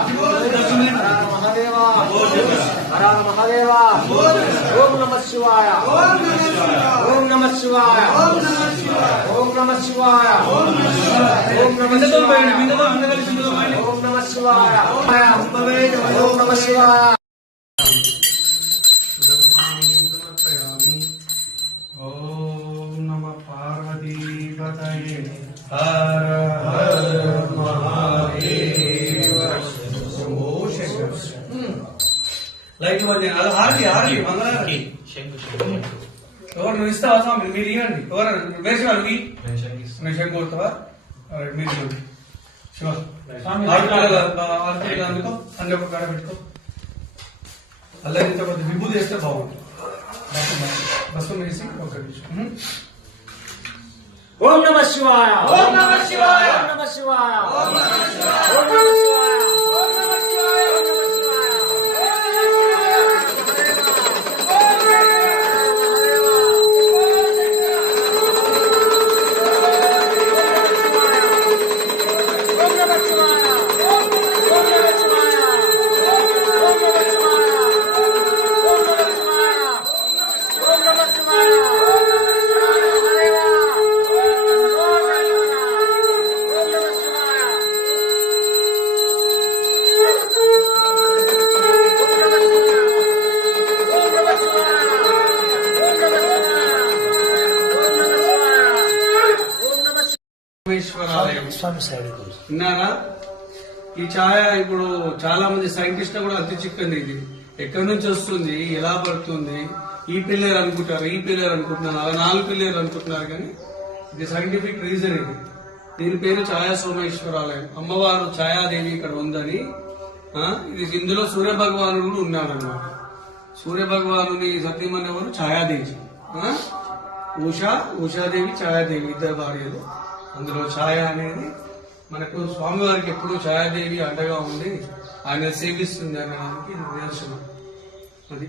महादेवा हर महादेवा ओम नमः शिवाय ओम नमः शिवाय ओम नमः शिवाय ओम नमः शिवाय ओम नमः शिवाय। ओम नमः पार्वती पतये हर हर महादेव शंभो शंकर। లైట్ బండి అది హారతి హారతి మంగళహారతి ఎవరు నువ్వు ఇస్తావా స్వామి? మీరు ఇవ్వండి. ఎవరు వేసినారు? నేను శంకు కొడతావా? మీరు శివ ఆరతి అందుకో అన్ని ఒక కాడ పెట్టుకో. అలా ఇంత కొద్ది విభూతి చేస్తే బాగుంటుంది. బస్సు వేసి ఒక ओम नमः शिवाय ओम नमः शिवाय ओम नमः शिवाय ओम नमः शिवाय ओम नमः शिवाय ओम नमः शिवाय ओम नमः విన్నారా? ఈ ఛాయ ఇప్పుడు చాలా మంది సైంటిస్ట్ కూడా అతి చిక్కంది. ఇది ఎక్కడి నుంచి వస్తుంది, ఎలా పడుతుంది, ఈ పిల్లర్ అనుకుంటారు, ఈ పిల్లర్ అనుకుంటున్నారు, అలా 4 పిల్లర్లు అనుకుంటున్నారు. కానీ ఇది సైంటిఫిక్ రీజన్. ఇది దీని పేరు ఛాయా సోమేశ్వరాలయం. అమ్మవారు ఛాయాదేవి ఇక్కడ ఉందని. ఇది ఇందులో సూర్య భగవానుడు ఉన్నాడన్నమాట. సూర్య భగవానుని సతీమణి ఎవరు? ఛాయాదేవి. ఉషాదేవి, ఛాయాదేవి ఇద్దరు భార్యలు. అందులో ఛాయ అనేది మనకు స్వామివారికి ఎప్పుడు ఛాయాదేవి అండగా ఉంది, ఆయన సేవిస్తుంది అనడానికి నిదర్శనం అది.